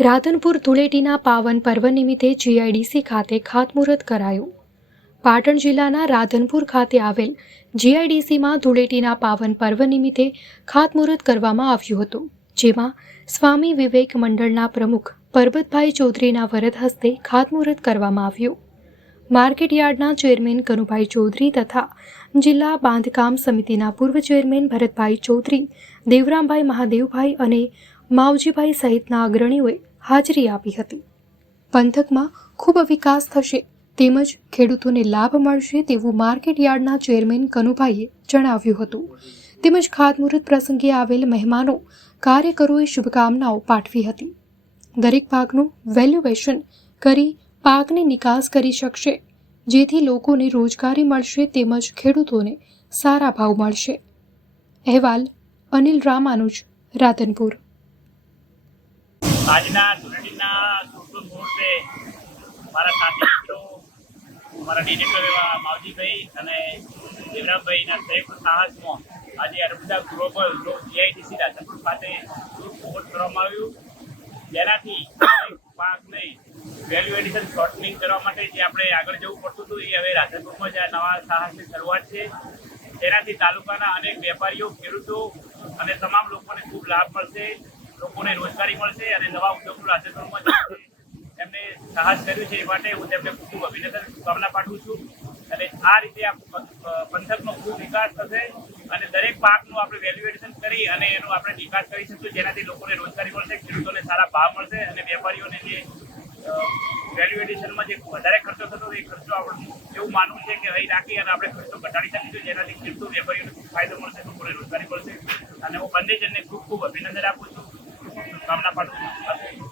રાધનપુર ધૂળેટીના પાવન પર્વ નિમિત્તે જીઆઈડીસી ખાતે ખાતમુહૂર્ત કરાયું. પાટણ જિલ્લાના રાધનપુર ખાતે આવેલ જીઆઈડીસીમાં ધૂળેટીના પાવન પર્વ નિમિત્તે ખાતમુહૂર્ત કરવામાં આવ્યું હતું, જેમાં સ્વામી વિવેક મંડળના પ્રમુખ પરબતભાઈ ચૌધરીના વરદ હસ્તે ખાતમુહૂર્ત કરવામાં આવ્યું. માર્કેટ યાર્ડના ચેરમેન કનુભાઈ ચૌધરી તથા જિલ્લા બાંધકામ સમિતિના પૂર્વ ચેરમેન ભરતભાઈ ચૌધરી, દેવરામભાઈ મહાદેવભાઈ અને માવજીભાઈ સહિતના અગ્રણીઓએ હાજરી આપી હતી. પંથકમાં ખૂબ વિકાસ થશે તેમજ ખેડૂતોને લાભ મળશે તેવું માર્કેટ યાર્ડના ચેરમેન કનુભાઈએ જણાવ્યું હતું. તેમજ ખાતમુહૂર્ત પ્રસંગે આવેલ મહેમાનો કાર્યકરોએ શુભકામનાઓ પાઠવી હતી. દરેક પાકનું વેલ્યુએશન કરી પાકની નિકાસ કરી શકશે, જેથી લોકોને રોજગારી મળશે તેમજ ખેડૂતોને સારા ભાવ મળશે. અહેવાલ અનિલ રામાનુજ, રાધનપુર. આજના ધૂળેટીના શુભ મુહૂર્તે મારા સાથી મારા ડિરેક્ટર એવા માવજીભાઈ અને દેવરામભાઈના સંયુક્ત સાહસમાં આજે અર્બુદા ગ્લોબલ જીઆઈટીસી રાધનપુર ખાતે શુભ મુહૂર્ત કરવામાં આવ્યું. જેનાથી પાક નહીં વેલ્યુ એડિશન શોર્ટનિંગ કરવા માટે જે આપણે આગળ જવું પડતું હતું એ હવે રાધનપુરમાં જ આ નવા સાહસની શરૂઆત છે. તેનાથી તાલુકાના અનેક વેપારીઓ ખેડૂતો અને તમામ લોકોને ખૂબ લાભ મળશે. લોકોને રોજગારી મળશે અને નવા ઉદ્યોગો જશે એમને સાહસ કર્યું છે એ માટે હું તેમને ખૂબ ખૂબ અભિનંદન શુભકામના પાઠવું છું. અને આ રીતે આ પંથકનો ખૂબ વિકાસ થશે અને દરેક પાકનું આપણે વેલ્યુએશન કરી અને એનો આપણે નિકાસ કરી શકીશું જેનાથી લોકોને રોજગારી મળશે, ખેડૂતોને સારા ભાવ મળશે અને વેપારીઓને જે વેલ્યુએડિશનમાં જે વધારે ખર્ચો થતો એ ખર્ચો આપણે એવું માનવું છે કે અહીં રાખી અને આપણે ખર્ચો ઘટાડી શકીશું જેનાથી ખેડૂતો, વેપારીઓને ફાયદો મળશે, લોકોને રોજગારી મળશે. અને હું બંને જણને ખૂબ ખૂબ અભિનંદન આપું છું. શુભકામના પાઠવું છું